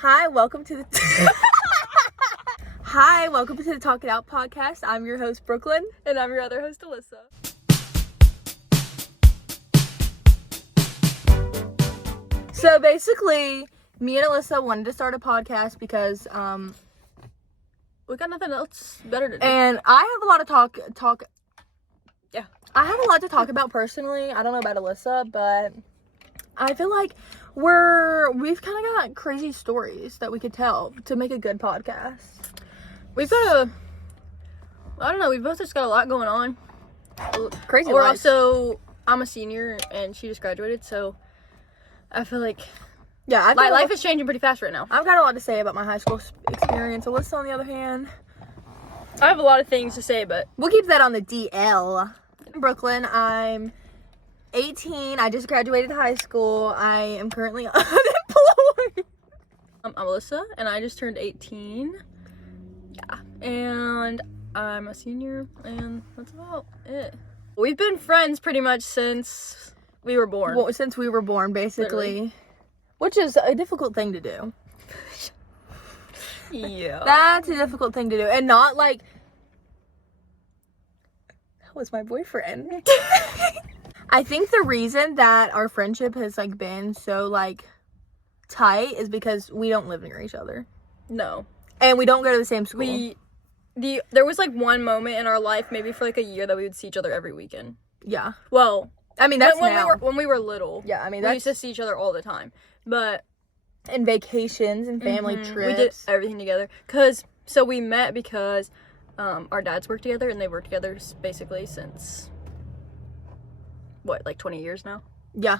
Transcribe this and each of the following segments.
Hi, welcome to the Talk It Out podcast. I'm your host, Brooklyn. And I'm your other host, Alyssa. So basically, me and Alyssa wanted to start a podcast because We got nothing else better to do. and I have a lot of talk. Yeah. I have a lot to talk about personally. I don't know about Alyssa, but I feel like we've kind of got crazy stories that we could tell to make a good podcast. We've got I don't know, we've both just got a lot going on. Crazy We're lives. also, I'm a senior and she just graduated, so I feel like Yeah, life is changing pretty fast right now. I've got a lot to say about my high school experience. Alyssa, on the other hand, I have a lot of things to say, but we'll keep that on the DL. In Brooklyn, I'm 18. I just graduated high school. I am currently unemployed. I'm Alyssa and I just turned 18. Yeah. And I'm a senior and that's about it. We've been friends pretty much since we were born. Well, since we were born, basically. Literally. Which is a difficult thing to do. Yeah. That's a difficult thing to do. And not like, that was my boyfriend. I think the reason that our friendship has like been so like tight is because we don't live near each other. No. And we don't go to the same school. There was like one moment in our life, maybe for like a year, that we would see each other every weekend. Yeah. Well, I mean, that's when now. when we were little. Yeah, I mean, We that's used to see each other all the time. But and vacations and family trips. we did everything together. So we met because our dads worked together, and they worked together basically since, what, like 20 years now? Yeah.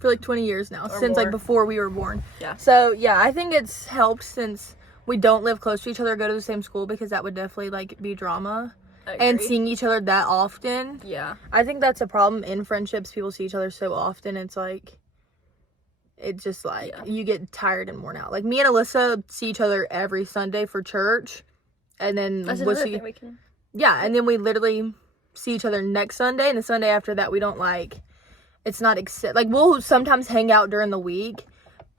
For like 20 years now. Or Since more. like before we were born. Yeah. So, yeah, I think it's helped since we don't live close to each other, go to the same school, because that would definitely like be drama. I And agree. seeing each other that often. Yeah. I think that's a problem in friendships. People see each other so often. It's like, it's just like, Yeah. you get tired and worn out. Like, me and Alyssa see each other every Sunday for church. And then That's we'll another see, thing we can... yeah, and then we literally see each other next Sunday. And the Sunday after that, we don't like, it's not, like, we'll sometimes hang out during the week.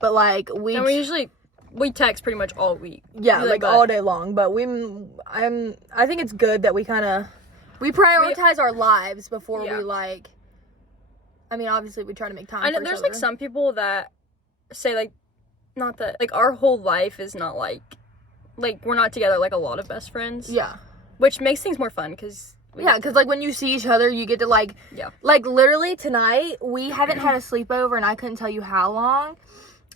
But like, And we text pretty much all week. yeah, Really, like but- all day long. But I think it's good that we prioritize our lives before Yeah. we like. I mean, obviously, we try to make time. I know for each there's other. like some people that say like, not that, like our whole life is not like we're not together like a lot of best friends. Yeah, Which makes things more fun because because like when you see each other, you get to like. Yeah. Like literally tonight, we haven't had a sleepover, and I couldn't tell you how long.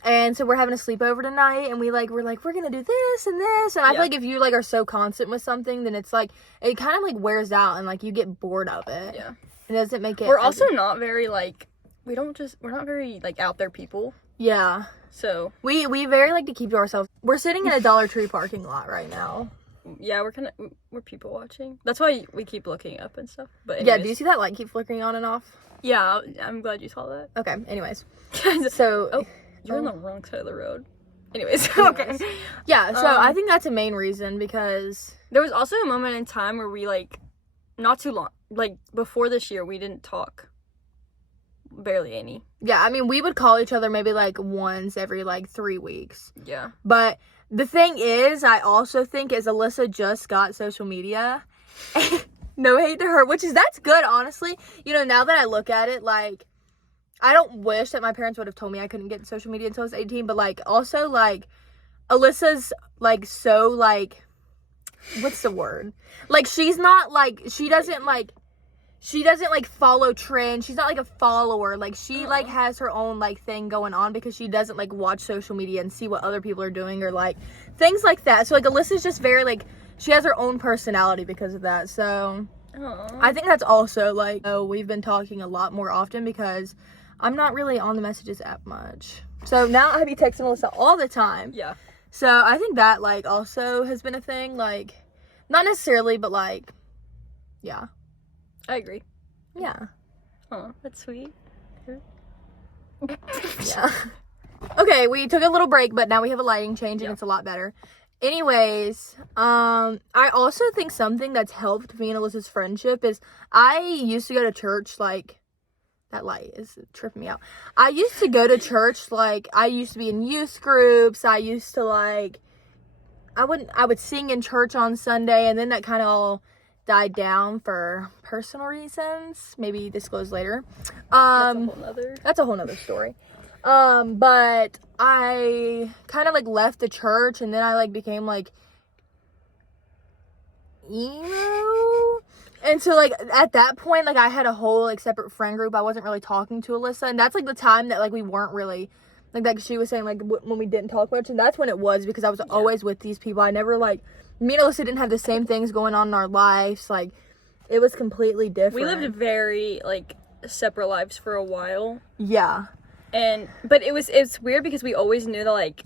And so we're having a sleepover tonight, and we're gonna do this and this, and I feel like if you like are so constant with something, then it's like it kind of like wears out, and like you get bored of it. Yeah. It doesn't make it. We're also not very like we're not very like out there people. Yeah. So We very like to keep to ourselves. We're sitting in a Dollar Tree parking lot right now. yeah, we're people watching. That's why we keep looking up and stuff. But Yeah, anyways, do you see that light keep flickering on and off? Yeah, I'm glad you saw that. Okay, anyways. So, Oh, you're on the wrong side of the road. Anyways, okay. Yeah, so I think that's a main reason because... There was also a moment in time where we like, not too long, like before this year, we didn't talk barely any. Yeah, I mean, we would call each other maybe like once every like 3 weeks. Yeah. But the thing is, I also think is Alyssa just got social media. No hate to her, that's good, honestly. You know, now that I look at it, like, I don't wish that my parents would have told me I couldn't get social media until I was 18, but, like, also, like, Alyssa's, like, so, like, what's the word? Like, she's not, like, she doesn't, like, follow trends. She's not, like, a follower. Like, she, like, has her own, like, thing going on because she doesn't, like, watch social media and see what other people are doing or, like, things like that. So, like, Alyssa's just very, like, she has her own personality because of that. So, I think that's also, like, we've been talking a lot more often because I'm not really on the messages app much. So, now I be texting Alyssa all the time. Yeah. So, I think that, like, also has been a thing. Like, not necessarily, but, like, yeah. I agree. Yeah. Oh, that's sweet. Yeah. Okay, we took a little break, but now we have a lighting change and it's a lot better. Anyways, I also think something that's helped me and Alyssa's friendship is I used to go to church like That light is tripping me out. I used to go to church, like, I used to be in youth groups. I used to, like, I would sing in church on Sunday, and then that kind of all died down for personal reasons. Maybe disclose later. That's a whole nother story. But I kind of, like, left the church, and then I, like, became, like, emo. And so, like, at that point, like, I had a whole, like, separate friend group. I wasn't really talking to Alyssa. And that's, like, the time that, like, we weren't really, like she was saying, like, when we didn't talk much. And that's when it was, because I was always with these people. I never, like, me and Alyssa didn't have the same things going on in our lives. Like, it was completely different. We lived very, like, separate lives for a while. Yeah. But it's weird because we always knew that, like,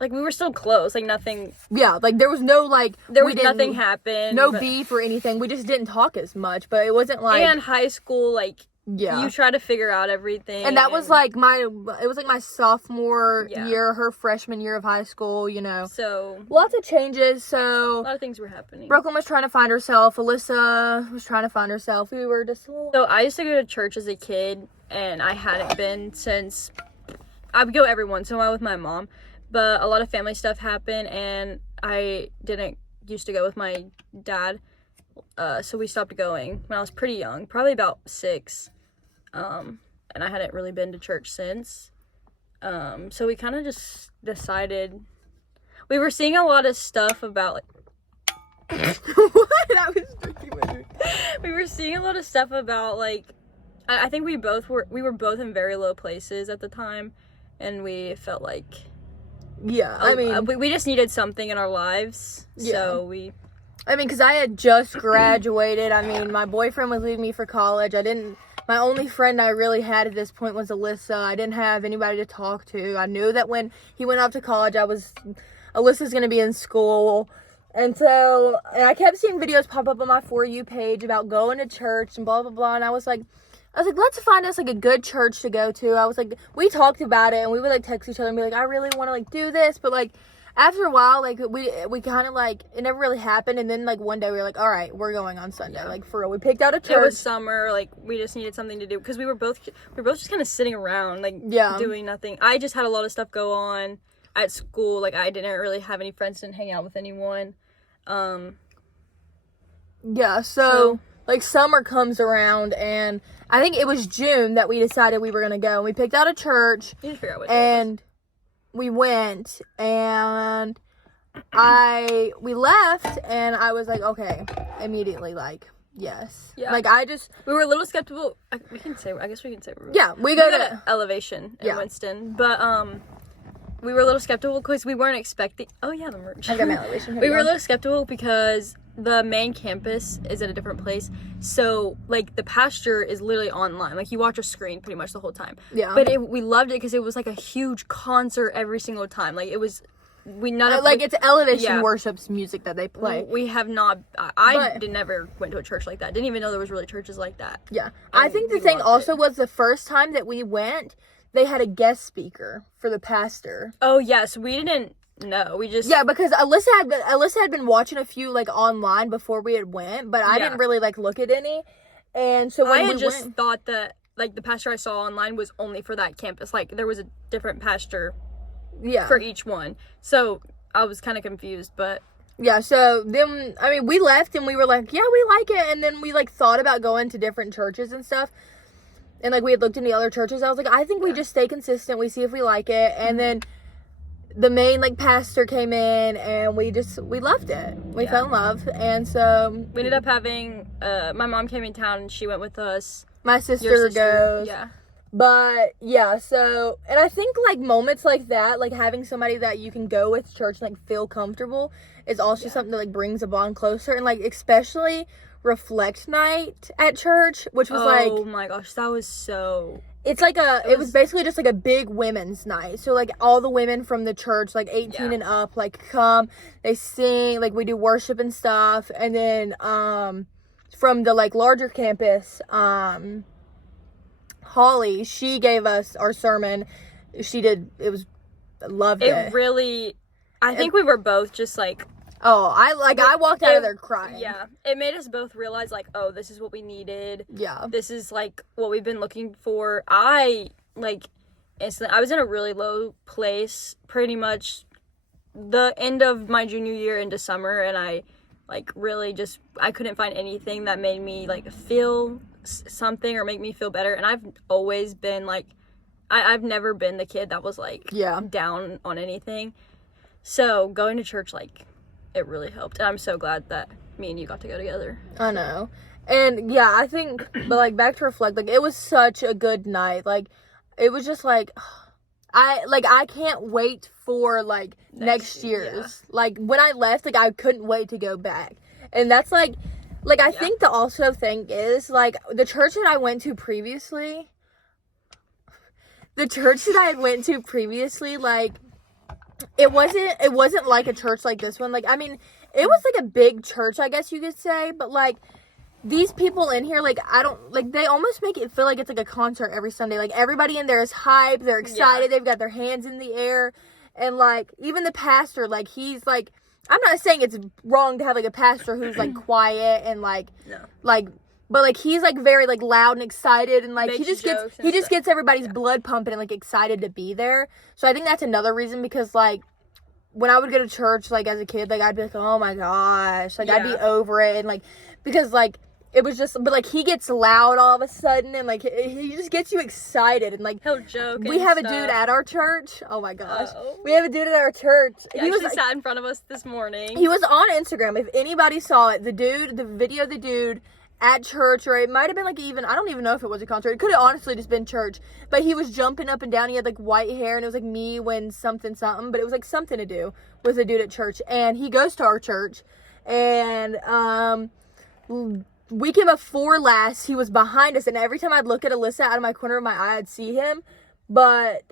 we were still close, like, nothing... Yeah, like, there was no, like... nothing happened. No beef or anything. We just didn't talk as much, but it wasn't, like... And high school, like, you try to figure out everything. And that was, like, it was, like, my sophomore year, her freshman year of high school, you know. So... Lots of changes, so... A lot of things were happening. Brooklyn was trying to find herself. Alyssa was trying to find herself. We were just a little... So, I used to go to church as a kid, and I hadn't been since... I would go every once in a while with my mom. But a lot of family stuff happened, and I didn't used to go with my dad, so we stopped going when I was pretty young, probably about 6, and I hadn't really been to church since, so we kind of just decided, we were seeing a lot of stuff about, like, What? That was freaking weird. We were seeing a lot of stuff about, like, I think we were both in very low places at the time, and we felt like... Yeah, I mean... we just needed something in our lives, so I mean, because I had just graduated. I mean, my boyfriend was leaving me for college. My only friend I really had at this point was Alyssa. I didn't have anybody to talk to. I knew that when he went off to college, Alyssa's going to be in school. And so, I kept seeing videos pop up on my For You page about going to church and blah, blah, blah. And I was like, let's find us, like, a good church to go to. I was like, we talked about it, and we would, like, text each other and be like, I really want to, like, do this. But, like, after a while, like, we kind of, like, it never really happened. And then, like, one day we were like, all right, we're going on Sunday. Yeah. Like, for real. We picked out a church. It was summer. Like, we just needed something to do. Because we were both just kind of sitting around, like, doing nothing. I just had a lot of stuff go on at school. Like, I didn't really have any friends, didn't hang out with anyone. Yeah, so like, summer comes around, and I think it was June that we decided we were going to go. And we picked out a church, and we went, and we left, and I was like, okay, immediately, like, yes. Yeah. Like, we were a little skeptical. I guess we can say. Yeah, we go to Elevation in Winston, but, we were a little skeptical because we weren't expecting... Oh, yeah, the merch. I got my Elevation. We were a little skeptical because the main campus is at a different place. So, like, the pastor is literally online. Like, you watch a screen pretty much the whole time. Yeah. But we loved it because it was, like, a huge concert every single time. Like, it was... it's Elevation Worship's music that they play. We have not... I never went to a church like that. Didn't even know there was really churches like that. Yeah. I think the thing also was the first time that we went... They had a guest speaker for the pastor. Oh, yes. We didn't know. We just... Yeah, because Alyssa had been watching a few, like, online before we had went, but I didn't really, like, look at any. And so when we went... thought that, like, the pastor I saw online was only for that campus. Like, there was a different pastor for each one. So, I was kind of confused, but... Yeah, so then, I mean, we left and we were like, yeah, we like it. And then we, like, thought about going to different churches and stuff. And, like, we had looked into other churches. I was like, I think we just stay consistent. We see if we like it. And then the main, like, pastor came in, and we loved it. We fell in love. And so... We ended up having... my mom came in town, and she went with us. My sister goes. Yeah. But, yeah, so... And I think, like, moments like that, like, having somebody that you can go with to church and, like, feel comfortable is also something that, like, brings a bond closer. And, like, especially... Reflect night at church, which was oh my gosh, that was so... It's like it was basically just like a big women's night. So, like, all the women from the church, like 18 and up, like, come, they sing, like, we do worship and stuff. And then from the, like, larger campus, Holly, she gave us our sermon. Loved it. It really, I think we were both just like, Oh, I walked out of there crying. Yeah, it made us both realize, like, oh, this is what we needed. Yeah. This is, like, what we've been looking for. I was in a really low place pretty much the end of my junior year into summer, and I, like, really just, I couldn't find anything that made me, like, feel something or make me feel better. And I've always been, like, I've never been the kid that was, like, down on anything. So going to church, like, it really helped. And I'm so glad that me and you got to go together. I know. And yeah, I think, but like, back to reflect, like, it was such a good night. Like, it was just like, I can't wait for, like, next year's. Yeah. Like, when I left, like, I couldn't wait to go back. And that's like, I think the also thing is, like, the church that I went to previously, like, it wasn't like a church like this one. Like, I mean, it was like a big church, I guess you could say, but like, these people in here, like, I don't, like, they almost make it feel like it's like a concert every Sunday. Like, everybody in there is hype, they're excited, they've got their hands in the air, and like, even the pastor, like, he's like, I'm not saying it's wrong to have like a pastor who's like quiet and like, like, but like, he's like very like loud and excited, and like, he just gets everybody's blood pumping and like excited to be there. So I think that's another reason, because like, when I would go to church, like, as a kid, like, I'd be like, oh my gosh, like, I'd be over it, and like, because like, it was just, but like, he gets loud all of a sudden, and like, he just gets you excited, and like, he'll joke. We have a dude at our church. Oh my gosh. We have a dude at our church. He was sat in front of us this morning. He was on Instagram. If anybody saw it, the video of the dude at church, or it might have been like, even, I don't even know if it was a concert. It could have honestly just been church, but he was jumping up and down. He had like white hair, and it was like me when something, but it was like something to do with a dude at church, and he goes to our church, and weekend before last, he was behind us, and every time I'd look at Alyssa out of my corner of my eye, I'd see him. But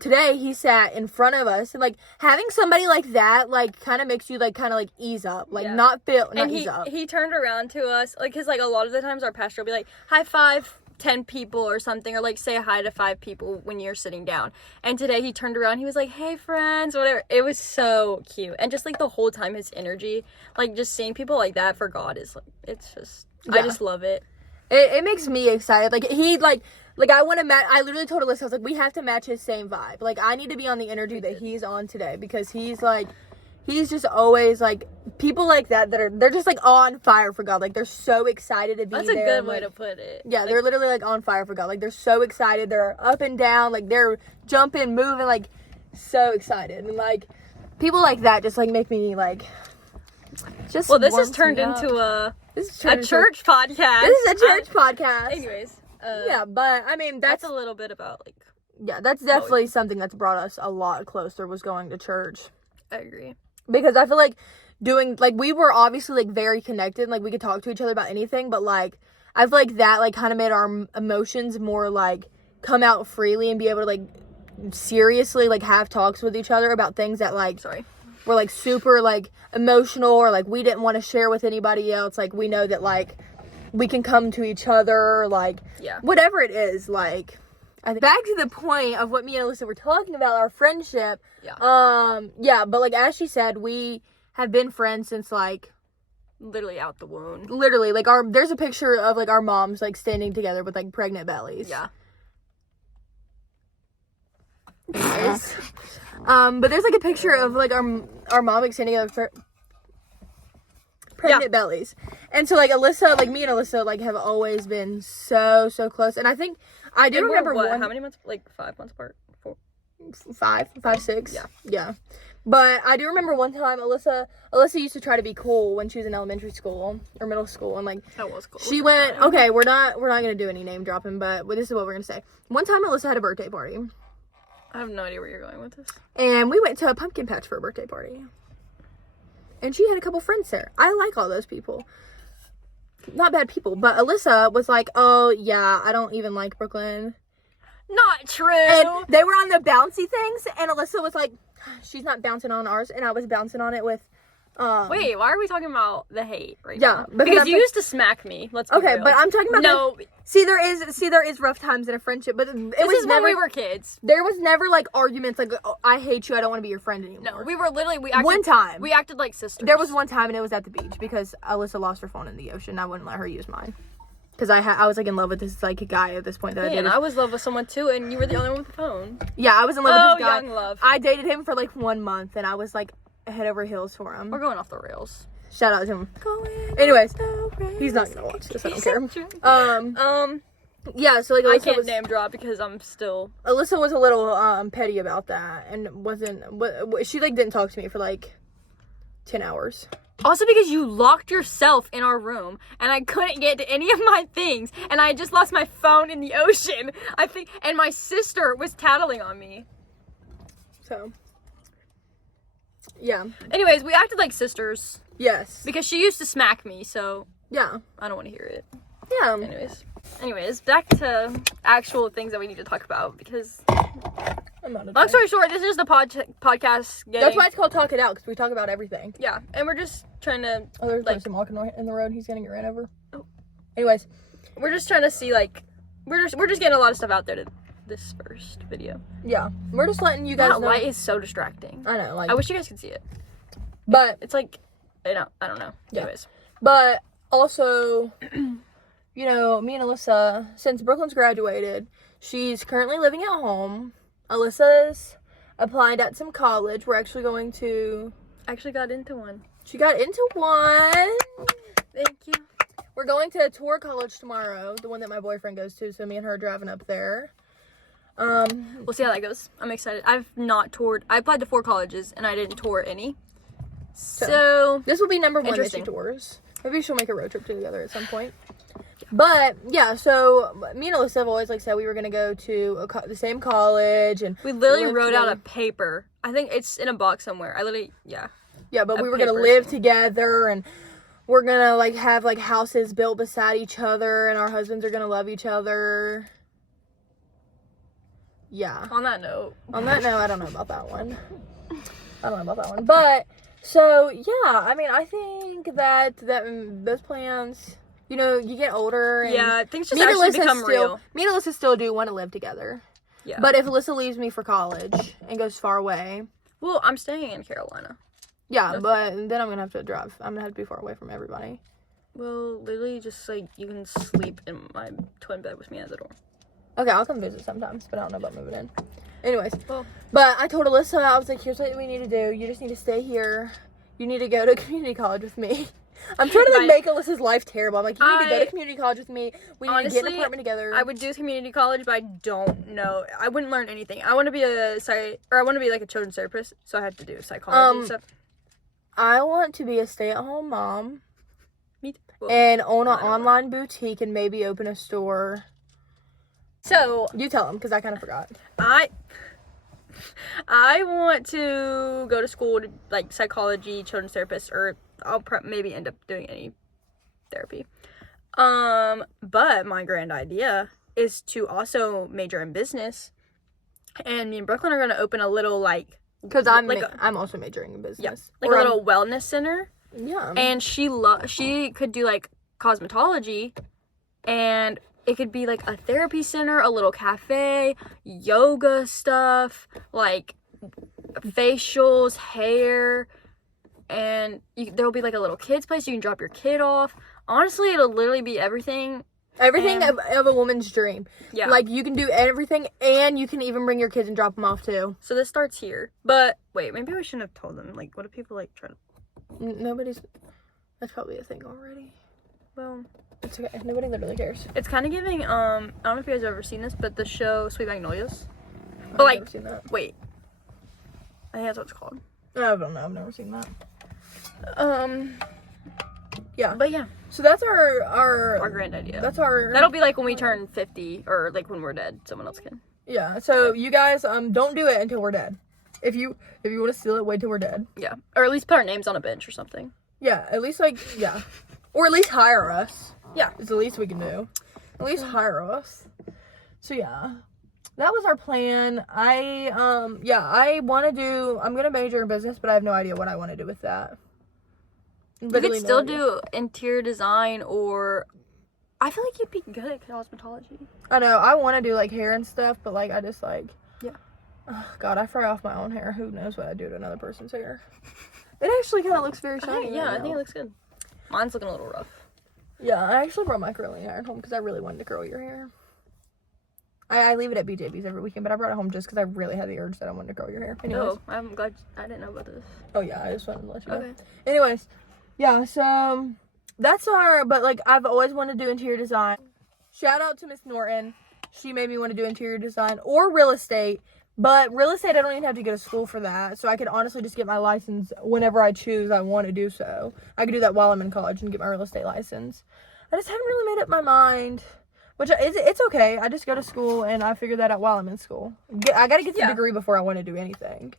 today, he sat in front of us, and like, having somebody like that, like, kind of makes you like, kind of like ease up, like, ease up. He turned around to us, like, cause like a lot of the times our pastor will be like, high five 10 people or something, or like say hi to 5 people when you're sitting down. And today he turned around, he was like, hey friends, whatever. It was so cute. And just like the whole time, his energy, like, just seeing people like that for God is like, it's just, I just love it. It makes me excited. Like, he like I want to match. I literally told Alyssa, I was like, we have to match his same vibe. Like, I need to be on the energy that he's on today, because he's like, he's just always like, people like that they're just like on fire for God. Like, they're so excited to be there. That's a good way to put it. Yeah, like, they're literally like on fire for God. Like, they're so excited. They're up and down. Like, they're jumping, moving, like, so excited. And like, people like that just like make me like, just. Well, this has turned into a church podcast. This is a church podcast. Anyways. Yeah, but I mean, that's a little bit about like. Yeah, that's definitely something that's brought us a lot closer, was going to church. I agree. Because I feel like we were obviously like very connected, like we could talk to each other about anything, but like, I feel like that like kind of made our emotions more like come out freely, and be able to like seriously like have talks with each other about things that like were like super like emotional, or like we didn't want to share with anybody else. Like, we know that like we can come to each other, like, whatever it is, like, I think back to the point of what me and Alyssa were talking about, our friendship. But like, as she said, we have been friends since like literally out the womb. Literally, like, there's a picture of like our moms like standing together with like pregnant bellies. Yeah. But there's like a picture of like our mom like standing together with pregnant bellies. And so like Alyssa, like me and Alyssa like have always been so close. And I think I do remember how many months? Like 5 months apart? 4? 5, 6. Yeah. But I do remember one time Alyssa used to try to be cool when she was in elementary school or middle school, and like that was cool. She went, okay, we're not gonna do any name dropping, but this is what we're gonna say. One time Alyssa had a birthday party. I have no idea where you're going with this. And we went to a pumpkin patch for a birthday party. And she had a couple friends there. I like all those people. Not bad people. But Alyssa was like, oh, yeah, I don't even like Brooklyn. Not true. And they were on the bouncy things. And Alyssa was like, she's not bouncing on ours. And I was bouncing on it with Wait, why are we talking about the hate right Yeah, now? Because you used to smack me. Let's be okay, real. but I'm talking about no. there is rough times in a friendship, but This is when we were kids. There was never like arguments like, oh, I hate you, I don't want to be your friend anymore. No, we were literally we acted like sisters. There was one time, and it was at the beach because Alyssa lost her phone in the ocean. I wouldn't let her use mine because I was like in love with this like guy at this point that I dated. And I was in love with someone too, and you were the only one with the phone. Yeah, I was in love with this guy. Young love. I dated him for like 1 month, and I was like head over heels for him. We're going off the rails. Shout out to him. Anyways, he's not gonna watch this. I don't care. Yeah, so like Alyssa I can't name drop because I'm still. Alyssa was a little petty about that, and she like didn't talk to me for like 10 hours. Also because you locked yourself in our room, and I couldn't get to any of my things, and I just lost my phone in the ocean. I think, and my sister was tattling on me. So, yeah. Anyways, we acted like sisters. Yes. Because she used to smack me, so yeah, I don't want to hear it. Yeah. Anyways, back to actual things that we need to talk about because. Long story short, this is the podcast. That's why it's called Talk It Out, because we talk about everything. Yeah, and we're just trying to. Oh, there's like some walking in the road. He's gonna get ran over. Oh. Anyways, we're just trying to see like we're just getting a lot of stuff out there to this first video. Yeah, we're just letting you guys know. That light is so distracting. I know. Like, I wish you guys could see it. But it's like, I don't know. Yeah. Anyways, but also, you know, me and Alyssa, since Brooklyn's graduated, she's currently living at home. Alyssa's applied at some college. We're actually going to... Actually got into one. She got into one. Thank you. We're going to tour college tomorrow, the one that my boyfriend goes to, so me and her are driving up there. We'll see how that goes. I'm excited. I've not toured. I applied to 4 colleges, and I didn't tour any. So this will be number 1 that she tours. Maybe she'll make a road trip together at some point. But yeah, so me and Alyssa have always like said we were gonna go to the same college, and we literally wrote out a paper. I think it's in a box somewhere. But we were gonna live together, and we're gonna like have like houses built beside each other, and our husbands are gonna love each other. Yeah. On that note, I don't know about that one. But so yeah, I mean, I think that those plans. You know, you get older. And things just actually become real. Me and Alyssa still do want to live together. Yeah. But if Alyssa leaves me for college and goes far away. Well, I'm staying in Carolina. Yeah, but then I'm going to have to drive. I'm going to have to be far away from everybody. Well, literally just like you can sleep in my twin bed with me at the dorm. Okay, I'll come visit sometimes, but I don't know about moving in. Anyways. Well, but I told Alyssa, I was like, here's what we need to do. You just need to stay here. You need to go to community college with me. I'm trying to like make Alyssa's life terrible. I'm like, you need to go to community college with me. We need to get an apartment together. I would do community college, but I don't know. I wouldn't learn anything. I want to be I want to be like a children's therapist, so I have to do psychology and stuff. I want to be a stay-at-home mom. Me too. Well, and own an online boutique and maybe open a store. So you tell them because I kind of forgot. I want to go to school to like psychology, children's therapist, or I'll maybe end up doing any therapy. But my grand idea is to also major in business, and me and Brooklyn are gonna open a little like. Because I'm also majoring in business. Yeah, like a little wellness center. Yeah. And she could do like cosmetology, and it could be like a therapy center, a little cafe, yoga stuff, like facials, hair, and there'll be like a little kids place you can drop your kid off. Honestly, it'll literally be everything. Everything of a woman's dream. Yeah. Like, you can do everything, and you can even bring your kids and drop them off, too. So this starts here. But, wait, maybe we shouldn't have told them. Like, what if people, like, try to... That's probably a thing already. Well... It's okay. Nobody literally cares. It's kind of giving, I don't know if you guys have ever seen this, but the show Sweet Magnolias. But, I've never seen that. Wait. I think that's what it's called. I don't know. I've never seen that. Yeah. But, yeah. So that's our grand idea. That'll be like when we turn 50, or like when we're dead. Someone else can. Yeah. So you guys, don't do it until we're dead. If you want to steal it, wait till we're dead. Yeah. Or at least put our names on a bench or something. Yeah. At least yeah. Or at least hire us. Yeah. It's the least we can do. At least hire us. So yeah. That was our plan. I'm gonna major in business, but I have no idea what I want to do with that. You could still do interior design, or I feel like you'd be good at cosmetology. I know. I want to do like hair and stuff, but like I just like. Yeah. Oh, God, I fry off my own hair. Who knows what I do to another person's hair? It actually kind of looks very shiny. I think it looks good. Mine's looking a little rough. Yeah, I actually brought my curling iron home because I really wanted to curl your hair. I leave it at BJB's every weekend, but I brought it home just because I really had the urge that I wanted to curl your hair. Anyways. Oh, I'm glad I didn't know about this. Oh, yeah, I just wanted to let you know. Okay. Anyways, yeah, so that's but like, I've always wanted to do interior design. Shout out to Miss Norton. She made me want to do interior design or real estate. But real estate, I don't even have to go to school for that. So I could honestly just get my license whenever I choose I want to do so. I could do that while I'm in college and get my real estate license. I just haven't really made up my mind. Which, it's okay. I just go to school and I figure that out while I'm in school. I got to get the degree before I want to do anything.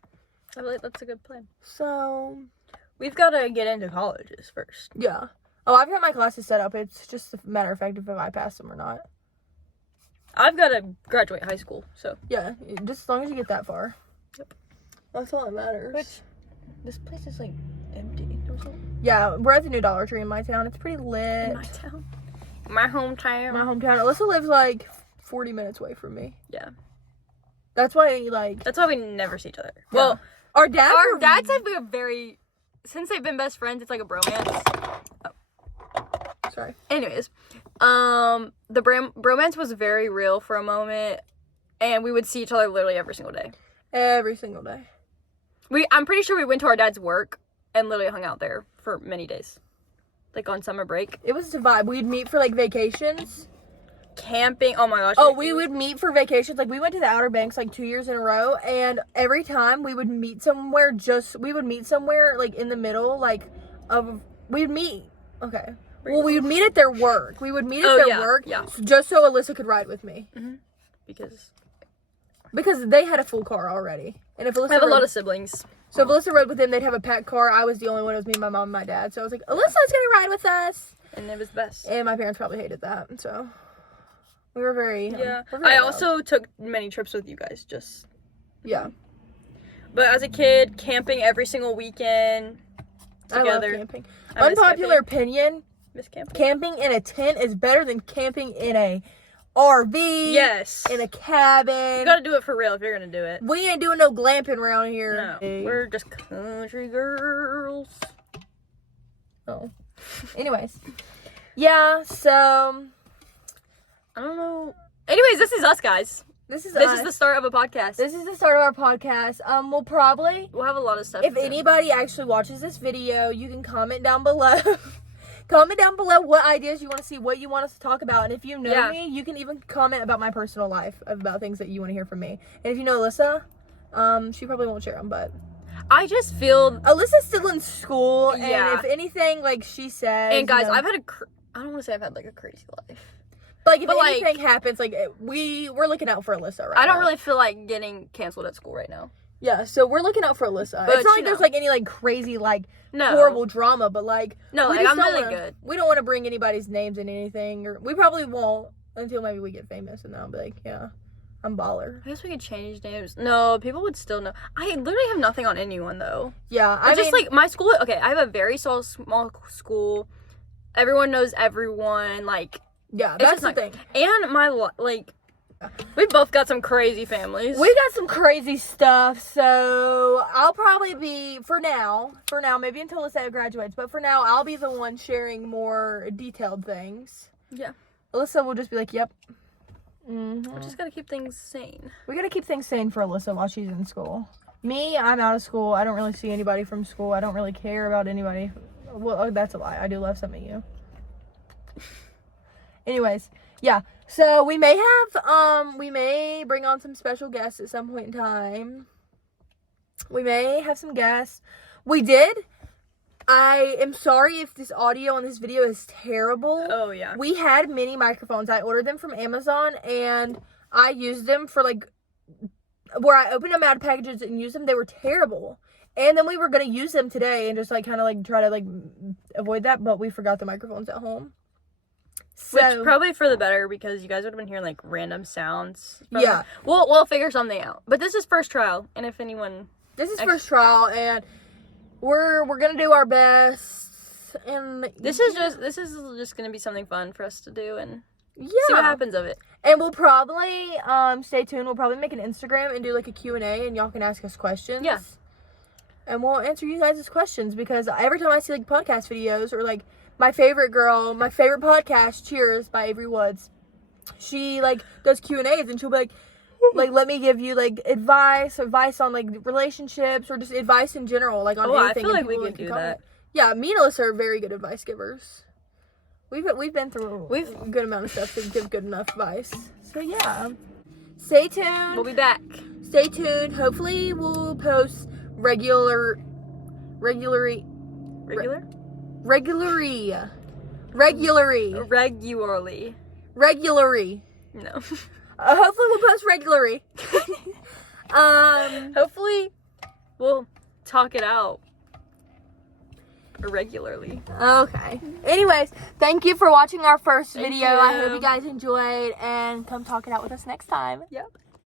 I feel like that's a good plan. So, we've got to get into colleges first. Yeah. Oh, I've got my classes set up. It's just a matter of fact if I pass them or not. I've got to graduate high school, so. Yeah, just as long as you get that far. Yep. That's all that matters. Which, this place is, like, empty or something. Yeah, we're at the new Dollar Tree in my town. It's pretty lit. In my town? My hometown. My hometown. Alyssa lives, like, 40 minutes away from me. Yeah. That's why, like... That's why we never see each other. Yeah. Well, our dads have been very... Since they've been best friends, it's like a bromance. Sorry. Anyways, the bromance was very real for a moment, and we would see each other literally every single day. Every single day. I'm pretty sure we went to our dad's work and literally hung out there for many days. Like on summer break. It was a vibe. We'd meet for, like, vacations. Camping. Oh my gosh. Oh, we would meet for vacations. Like, we went to the Outer Banks, like, 2 years in a row. And every time we would meet somewhere, like, in the middle, like, we'd meet. Okay. Well, we would meet at their work. We would meet at their work. Yeah. Just so Alyssa could ride with me. Mm-hmm. Because they had a full car already. And if Alyssa I have a lot of siblings. So if Alyssa rode with them, they'd have a packed car. I was the only one. It was me, my mom, and my dad. So I was like, Alyssa's gonna ride with us. And it was best. And my parents probably hated that. So we were very... I also took many trips with you guys, just... Yeah. But as a kid, camping every single weekend together. I love camping. Unpopular opinion. Miss camping. Camping in a tent is better than camping in a RV. Yes. In a cabin. You gotta do it for real if you're gonna do it. We ain't doing no glamping around here. No. We're just country girls. Oh. Anyways. Yeah, so... I don't know. Anyways, this is us, guys. This is the start of a podcast. This is the start of our podcast. We'll have a lot of stuff. If anybody actually watches this video, you can comment down below. Comment down below what ideas you want to see, what you want us to talk about. And if you know me, you can even comment about my personal life, about things that you want to hear from me. And if you know Alyssa, she probably won't share them, but... I just feel... Alyssa's still in school, and if anything, like she says... And guys, I've had I don't want to say I've had, like, a crazy life. Like, if anything happens, like, we're looking out for Alyssa right now. I don't really feel like getting canceled at school right now. Yeah, so we're looking out for Alyssa. But it's not like there's, like, any, like, crazy, like, horrible drama, but, like... No, like, I'm really good. We don't want to bring anybody's names in anything, or... We probably won't until maybe we get famous, and then I'll be like, yeah, I'm baller. I guess we could change names. No, people would still know. I literally have nothing on anyone, though. Yeah, I mean... like, my school... Okay, I have a very small school. Everyone knows everyone, like... Yeah, that's the thing. And we both got some crazy families. We got some crazy stuff, so I'll probably be, for now, maybe until Alyssa graduates, but for now, I'll be the one sharing more detailed things. Yeah. Alyssa will just be like, yep. We just gotta keep things sane. We gotta keep things sane for Alyssa while she's in school. Me, I'm out of school. I don't really see anybody from school. I don't really care about anybody. Well, that's a lie. I do love some of you. Anyways, yeah, so we may bring on some special guests at some point in time. We may have some guests. We did. I am sorry if this audio on this video is terrible. Oh, yeah. We had mini microphones. I ordered them from Amazon, and I used them for, like, where I opened them out of packages and used them. They were terrible. And then we were going to use them today and just, like, kind of, like, try to, like, avoid that, but we forgot the microphones at home. So, which probably for the better, because you guys would have been hearing, like, random sounds. Yeah. We'll figure something out. But this is first trial, and if anyone... This is first trial, and we're gonna do our best. and this is just gonna be something fun for us to do and yeah, see what happens of it. And we'll probably stay tuned. We'll probably make an Instagram and do like a Q&A, and y'all can ask us questions. Yeah. And we'll answer you guys' questions, because every time I see like podcast videos, or like my favorite podcast, Cheers by Avery Woods, she like does Q&As, and she'll be like let me give you like advice on like relationships, or just advice in general, like on anything. I feel like we can could do that. Yeah, me and Alyssa are very good advice givers. We've been through a good amount of stuff to give good enough advice. So yeah, stay tuned. We'll be back. Stay tuned. Hopefully we'll post regularly. Regularly? No. Hopefully we'll post regularly. Hopefully we'll talk it out regularly. Okay. Anyways, thank you for watching our first video. you. I hope you guys enjoyed, and come talk it out with us next time. Yep.